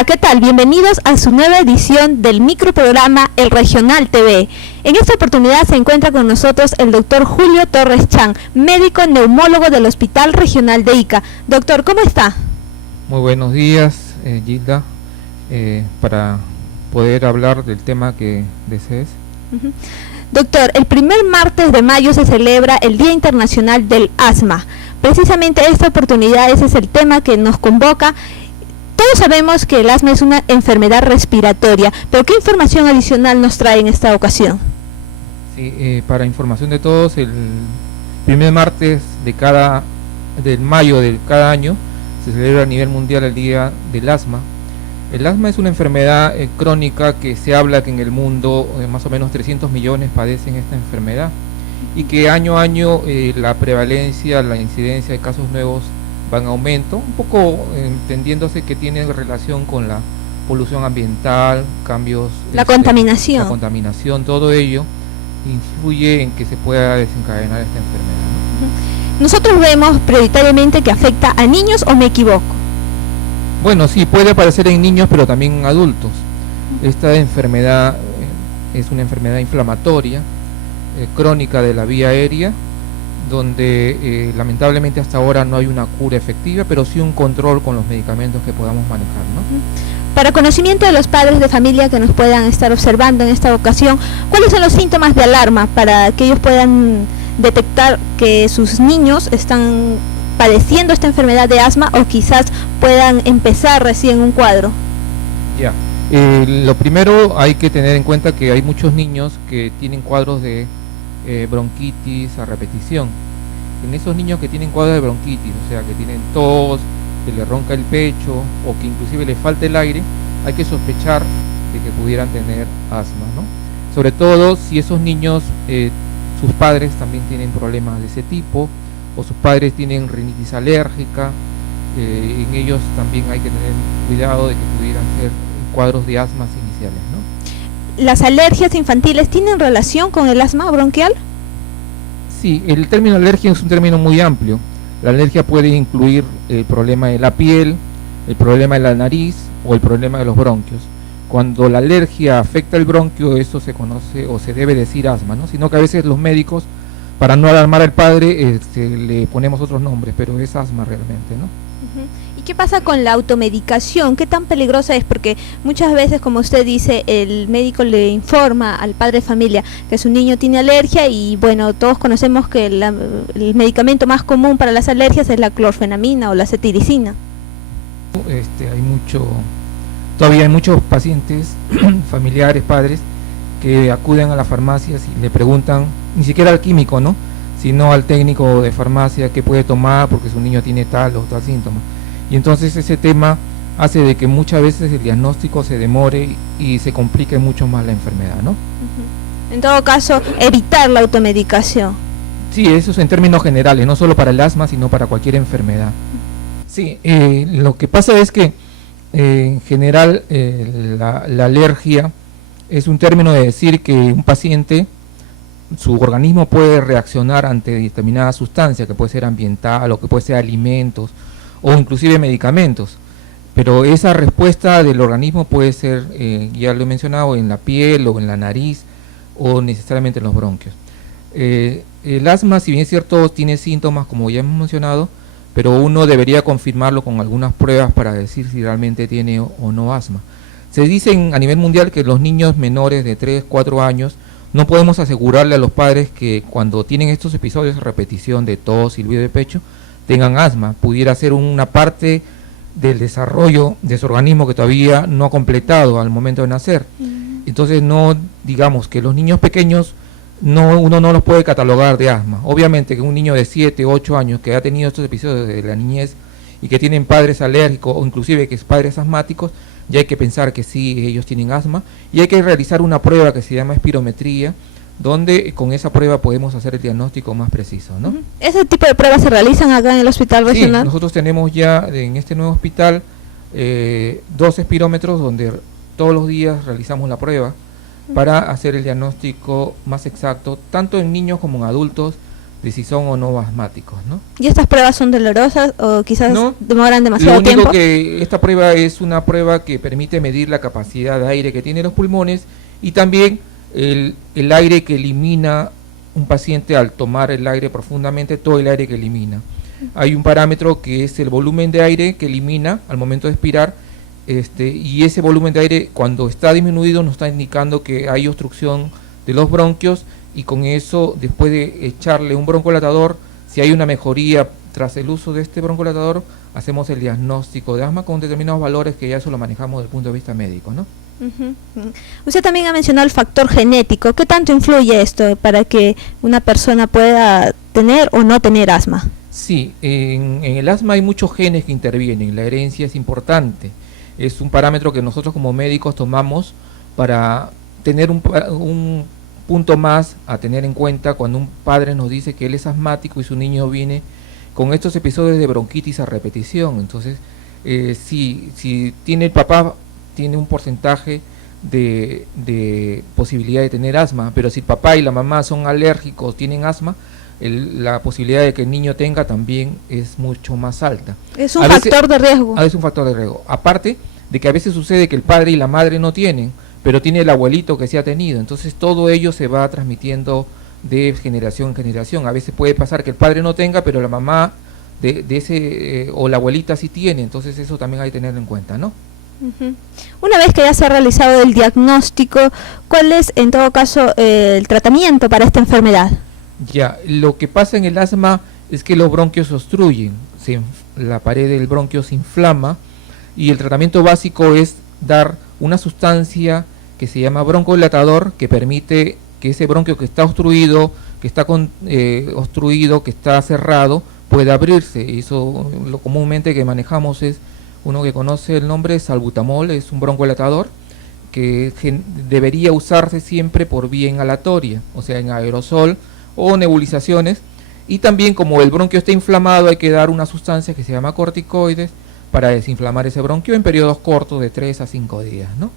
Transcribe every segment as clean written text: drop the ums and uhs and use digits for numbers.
Hola, ¿qué tal? Bienvenidos a su nueva edición del microprograma El Regional TV. En esta oportunidad se encuentra con nosotros el doctor Julio Torres Chan, médico neumólogo del Hospital Regional de Ica. Doctor, ¿cómo está? Muy buenos días, Gilda, para poder hablar del tema que desees. Doctor, el primer martes de mayo se celebra el Día Internacional del Asma. Precisamente esta oportunidad, ese es el tema que nos convoca. Todos sabemos que el asma es una enfermedad respiratoria, pero ¿qué información adicional nos trae en esta ocasión? Sí, para información de todos, el primer martes del mayo de cada año se celebra a nivel mundial el Día del Asma. El asma es una enfermedad crónica que se habla que en el mundo más o menos 300 millones padecen esta enfermedad y que año a año la prevalencia, la incidencia de casos nuevos van en aumento, un poco entendiéndose que tiene relación con la polución ambiental, cambios... La contaminación. La contaminación, todo ello influye en que se pueda desencadenar esta enfermedad, ¿no? Nosotros vemos prioritariamente que afecta a niños, ¿o me equivoco? Bueno, sí, puede aparecer en niños, pero también en adultos. Esta enfermedad es una enfermedad inflamatoria, crónica de la vía aérea, donde lamentablemente hasta ahora no hay una cura efectiva, pero sí un control con los medicamentos que podamos manejar, ¿no? Para conocimiento de los padres de familia que nos puedan estar observando en esta ocasión, ¿cuáles son los síntomas de alarma para que ellos puedan detectar que sus niños están padeciendo esta enfermedad de asma o quizás puedan empezar recién un cuadro? Ya, lo primero hay que tener en cuenta que hay muchos niños que tienen cuadros de bronquitis a repetición. En esos niños que tienen cuadros de bronquitis, o sea que tienen tos, que le ronca el pecho o que inclusive le falta el aire, hay que sospechar de que pudieran tener asma, ¿no? Sobre todo si esos niños, sus padres también tienen problemas de ese tipo, o sus padres tienen rinitis alérgica, en ellos también hay que tener cuidado de que pudieran ser cuadros de asma iniciales, ¿no? ¿Las alergias infantiles tienen relación con el asma bronquial? Sí, el término alergia es un término muy amplio. La alergia puede incluir el problema de la piel, el problema de la nariz o el problema de los bronquios. Cuando la alergia afecta el bronquio, eso se conoce o se debe decir asma, ¿no? Sino que a veces los médicos, para no alarmar al padre, le ponemos otros nombres, pero es asma realmente, ¿no? ¿Y qué pasa con la automedicación? ¿Qué tan peligrosa es? Porque muchas veces, como usted dice, el médico le informa al padre de familia que su niño tiene alergia y bueno, todos conocemos que el medicamento más común para las alergias es la clorfenamina o la cetiricina. Todavía hay muchos pacientes, familiares, padres, que acuden a las farmacias y le preguntan, ni siquiera al químico, ¿no?, sino al técnico de farmacia qué puede tomar porque su niño tiene tal o tal síntoma. Y entonces ese tema hace de que muchas veces el diagnóstico se demore y se complique mucho más la enfermedad, ¿no? En todo caso, evitar la automedicación. Sí, eso es en términos generales, no solo para el asma, sino para cualquier enfermedad. Sí, lo que pasa es que en general la alergia es un término de decir que un paciente, su organismo puede reaccionar ante determinada sustancia, que puede ser ambiental o que puede ser alimentos o inclusive medicamentos, pero esa respuesta del organismo puede ser, ya lo he mencionado, en la piel o en la nariz o necesariamente en los bronquios. El asma, si bien es cierto, tiene síntomas como ya hemos mencionado, pero uno debería confirmarlo con algunas pruebas para decir si realmente tiene o no asma. Se dice a nivel mundial que los niños menores de 3, 4 años no podemos asegurarle a los padres que cuando tienen estos episodios de repetición de tos, silbido de pecho, tengan asma. Pudiera ser una parte del desarrollo de su organismo que todavía no ha completado al momento de nacer. Entonces no digamos que los niños pequeños uno no los puede catalogar de asma. Obviamente que un niño de 7, 8 años que ha tenido estos episodios de la niñez y que tienen padres alérgicos o inclusive que es padres asmáticos, ya hay que pensar que sí, ellos tienen asma y hay que realizar una prueba que se llama espirometría, donde con esa prueba podemos hacer el diagnóstico más preciso, ¿no? ¿Ese tipo de pruebas se realizan acá en el hospital regional? Sí, nosotros tenemos ya en este nuevo hospital 2 espirómetros donde todos los días realizamos la prueba para hacer el diagnóstico más exacto, tanto en niños como en adultos, de si son o no asmáticos, ¿no? ¿Y estas pruebas son dolorosas o quizás No, demoran lo demasiado único tiempo? que esta prueba es una prueba que permite medir la capacidad de aire que tienen los pulmones y también el aire que elimina un paciente al tomar el aire profundamente, todo el aire que elimina. Hay un parámetro que es el volumen de aire que elimina al momento de expirar, y ese volumen de aire cuando está disminuido nos está indicando que hay obstrucción de los bronquios, y con eso, después de echarle un broncodilatador, si hay una mejoría tras el uso de este broncodilatador, hacemos el diagnóstico de asma con determinados valores que ya eso lo manejamos desde el punto de vista médico, ¿no? Usted también ha mencionado el factor genético. ¿Qué tanto influye esto para que una persona pueda tener o no tener asma? Sí, en el asma hay muchos genes que intervienen, la herencia es importante, es un parámetro que nosotros como médicos tomamos para tener un punto más a tener en cuenta cuando un padre nos dice que él es asmático y su niño viene con estos episodios de bronquitis a repetición. Entonces, si tiene el papá, tiene un porcentaje de posibilidad de tener asma, pero si el papá y la mamá son alérgicos, tienen asma, la posibilidad de que el niño tenga también es mucho más alta. Es un factor de riesgo. Es un factor de riesgo. Aparte de que a veces sucede que el padre y la madre no tienen, pero tiene el abuelito que se ha tenido, entonces todo ello se va transmitiendo de generación en generación. A veces puede pasar que el padre no tenga, pero la mamá de ese o la abuelita sí tiene, entonces eso también hay que tenerlo en cuenta, ¿no? Una vez que ya se ha realizado el diagnóstico, ¿cuál es en todo caso el tratamiento para esta enfermedad? Ya, lo que pasa en el asma es que los bronquios se obstruyen, la pared del bronquio se inflama y el tratamiento básico es dar una sustancia que se llama broncodilatador que permite que ese bronquio que está obstruido, que está cerrado, pueda abrirse. Y eso lo comúnmente que manejamos es uno que conoce el nombre, salbutamol, es un broncodilatador que debería usarse siempre por vía inhalatoria, o sea en aerosol o nebulizaciones, y también como el bronquio está inflamado hay que dar una sustancia que se llama corticoides para desinflamar ese bronquio en periodos cortos de 3 a 5 días, ¿no?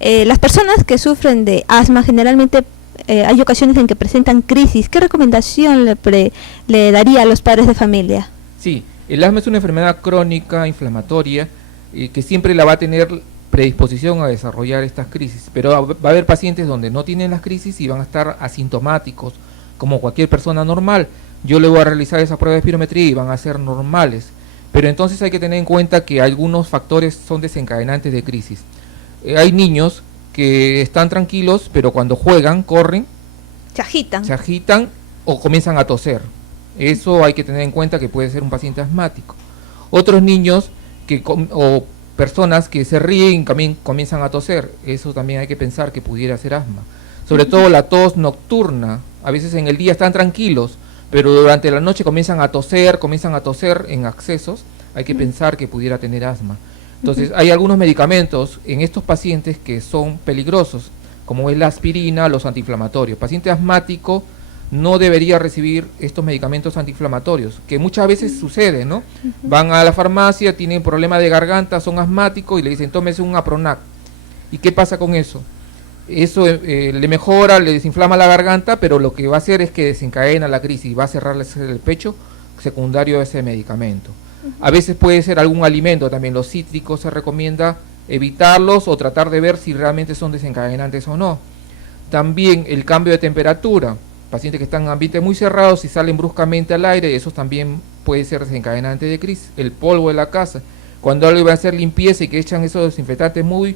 Las personas que sufren de asma generalmente hay ocasiones en que presentan crisis. ¿Qué recomendación le daría a los padres de familia? Sí, el asma es una enfermedad crónica, inflamatoria, que siempre la va a tener predisposición a desarrollar estas crisis, pero va a haber pacientes donde no tienen las crisis y van a estar asintomáticos, como cualquier persona normal. Yo le voy a realizar esa prueba de espirometría y van a ser normales, pero entonces hay que tener en cuenta que algunos factores son desencadenantes de crisis. Hay niños que están tranquilos, pero cuando juegan, corren, se agitan o comienzan a toser. Eso hay que tener en cuenta que puede ser un paciente asmático. Otros niños o personas que se ríen también comienzan a toser. Eso también hay que pensar que pudiera ser asma. Sobre todo la tos nocturna. A veces en el día están tranquilos, pero durante la noche comienzan a toser en accesos. Hay que pensar que pudiera tener asma. Entonces hay algunos medicamentos en estos pacientes que son peligrosos, como es la aspirina, los antiinflamatorios. Paciente asmático no debería recibir estos medicamentos antiinflamatorios, que muchas veces sucede, ¿no? Van a la farmacia, tienen problema de garganta, son asmáticos y le dicen tómese un Apronac. ¿Y qué pasa con eso? Eso le mejora, le desinflama la garganta, pero lo que va a hacer es que desencadena la crisis, va a cerrarle el pecho secundario a ese medicamento. A veces puede ser algún alimento también, los cítricos se recomienda evitarlos o tratar de ver si realmente son desencadenantes o no. También el cambio de temperatura, pacientes que están en ambientes muy cerrados y salen bruscamente al aire, eso también puede ser desencadenante de crisis. El polvo de la casa, cuando alguien va a hacer limpieza y que echan esos desinfectantes muy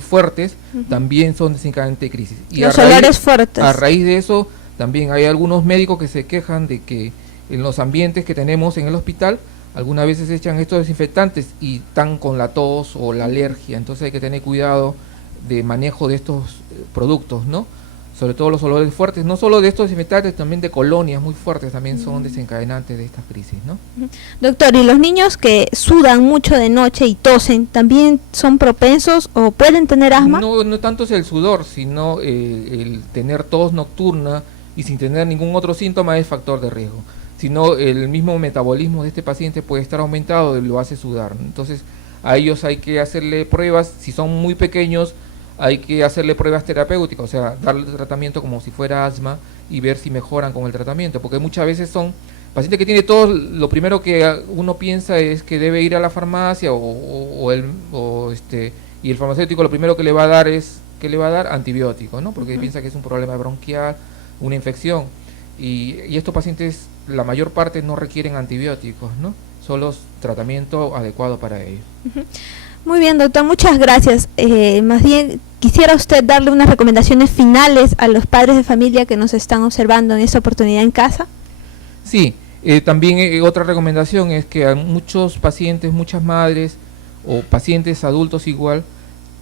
fuertes, también son desencadenantes de crisis. Y los olores fuertes. A raíz de eso, también hay algunos médicos que se quejan de que en los ambientes que tenemos en el hospital, algunas veces echan estos desinfectantes y están con la tos o la alergia, entonces hay que tener cuidado de manejo de estos productos, ¿no? Sobre todo los olores fuertes, no solo de estos desinfectantes, también de colonias muy fuertes también son desencadenantes de estas crisis, ¿no? Doctor, ¿y los niños que sudan mucho de noche y tosen, también son propensos o pueden tener asma? No tanto es el sudor, sino el tener tos nocturna y sin tener ningún otro síntoma es factor de riesgo, sino el mismo metabolismo de este paciente puede estar aumentado y lo hace sudar. Entonces a ellos hay que hacerle pruebas, si son muy pequeños hay que hacerle pruebas terapéuticas, o sea, darle tratamiento como si fuera asma y ver si mejoran con el tratamiento, porque muchas veces son pacientes que tiene todo, lo primero que uno piensa es que debe ir a la farmacia y el farmacéutico lo primero que le va a dar es antibiótico, ¿no? Porque piensa que es un problema bronquial, una infección, y estos pacientes, la mayor parte no requieren antibióticos, ¿no? Solo tratamiento adecuado para ellos. Muy bien, doctor, muchas gracias. Más bien, quisiera usted darle unas recomendaciones finales a los padres de familia que nos están observando en esta oportunidad en casa. Sí, también otra recomendación es que a muchos pacientes, muchas madres o pacientes adultos igual,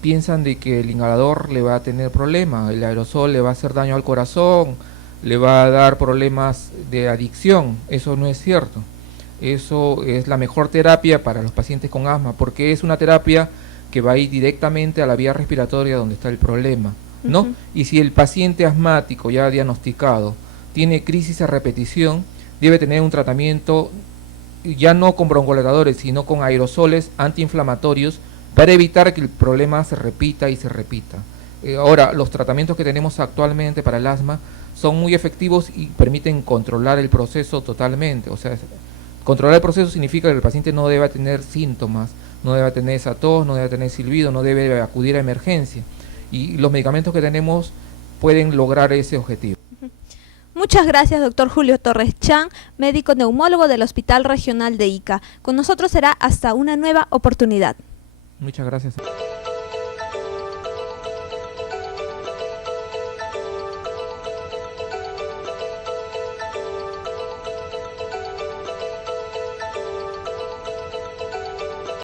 piensan de que el inhalador le va a tener problemas, el aerosol le va a hacer daño al corazón, le va a dar problemas de adicción. Eso no es cierto. Eso es la mejor terapia para los pacientes con asma, porque es una terapia que va a ir directamente a la vía respiratoria donde está el problema, ¿no? Y si el paciente asmático ya diagnosticado tiene crisis a repetición, debe tener un tratamiento ya no con broncodilatadores, sino con aerosoles antiinflamatorios para evitar que el problema se repita y se repita. Ahora, los tratamientos que tenemos actualmente para el asma son muy efectivos y permiten controlar el proceso totalmente, o sea, controlar el proceso significa que el paciente no debe tener síntomas, no debe tener esa tos, no debe tener silbido, no debe acudir a emergencia. Y los medicamentos que tenemos pueden lograr ese objetivo. Muchas gracias, doctor Julio Torres Chan, médico neumólogo del Hospital Regional de Ica. Con nosotros será hasta una nueva oportunidad. Muchas gracias.